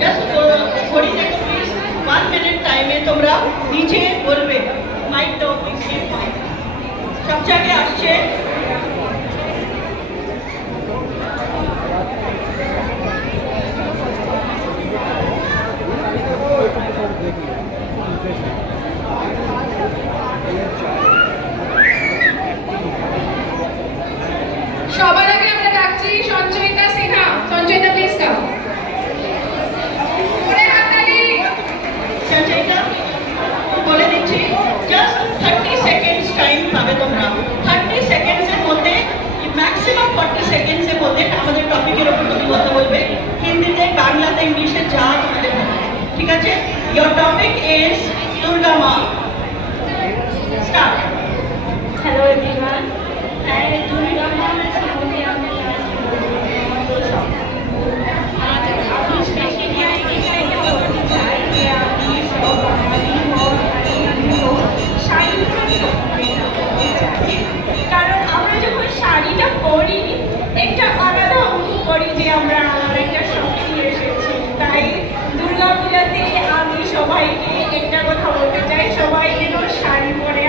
জাস্ট ঘড়ি দেখো প্লিজ, 1 মিনিট টাইমে তোমরা নিচে বলবে। মাইক দাও প্লিজ, সব জায়গায় আসছে। সবার আগে আমরা ডাকছি সঞ্চয়িতা সিনহা। Sanchayita please come. ওরে হাততালি। সঞ্চয়িতা বলে দিচ্ছি, জাস্ট 30 সেকেন্ডস টাইম পাবে তোমরা। 30 সেকেন্ডসের মধ্যে, ম্যাক্সিমাম 40 সেকেন্ডসের মধ্যে আমাদের টপিকের উপর তুমি কথা বলবে, হিন্দিতে, বাংলাতে, ইংলিশে, যা তোমাদের মনে হয়। ঠিক আছে? Your topic is Durga Ma. Start. Hello everyone. Durga Ma সম্বন্ধে আমি স্পেশালি বলতে চাই যে আমি সব বাঙালি হোক, শাড়ি কারণ আমরা যখন শাড়িটা পরি একটা আলাদা অনুভব করি যে আমরা আমার একটা শক্তি এসেছি। তাই দুর্গা পূজাতে আমি সবাইকে একটা কথা বলতে চাই, সবাই যেন শাড়ি পরে